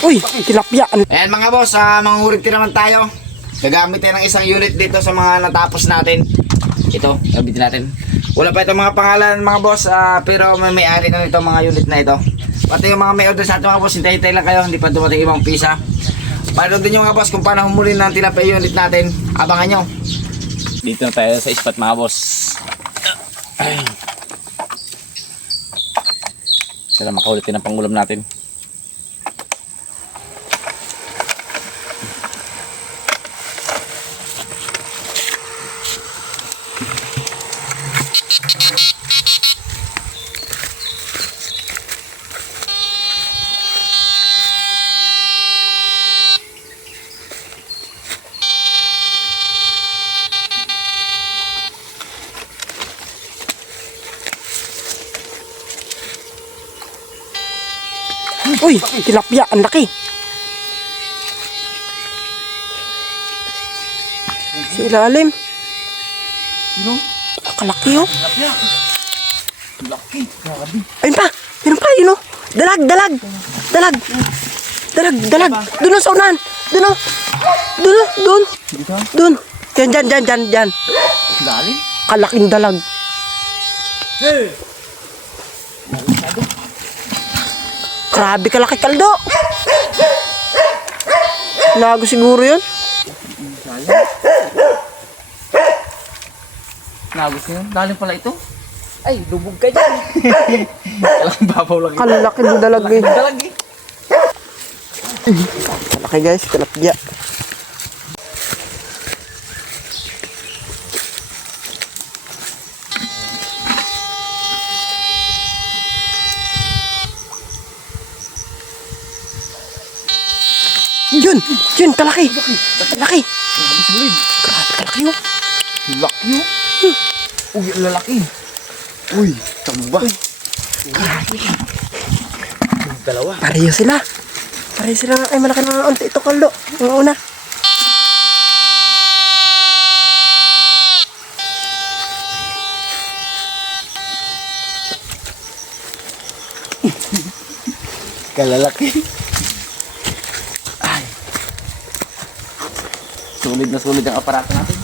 Uy, tilapia. Ayan mga boss, mangurit naman tayo. Gagamit tayo ng isang unit dito sa mga natapos natin. Ito, gabitin natin. Wala pa itong mga pangalan mga boss, pero may-ari na nito mga unit na ito. Pati yung mga may order sa atin mga boss, hintay-hintay lang kayo, hindi pa dumating ibang pisa. Panood din nyo mga boss kung paano humuli ng tilapia unit natin. Abangan nyo. Dito na tayo sa spot mga boss. Sila makaulitin ang pangulam natin. Uy, tilapia, ang laki. Sa ilalim. Sino? Nakalaki oh. Tilapia. Laki. Grabe. Ayun pa, yun oh. Dalag. Doon sa unahan. Doon. Doon. Diyan. Dali. Kalaking dalag. Hey. Grabe kalaki kaldo. Lago siguro yun. Nagos yun. Daling pala ito. Ay, lubog ka dyan. Walang babaw lang. Kalaki ng dalag eh. Dalag eh. Kalaki guys, tilapia. Yun, kalaki. Kalaki. Grabe sulit. Grabe kalaki oh. Laki yun. Uy, ang lalaki. Uy, tamba. Grabe. Dalawa. Pareho sila. Ay malaki na unti ito kaldo. Yung una. Kalalaki. Ay. Sulit na sulit ang aparato natin.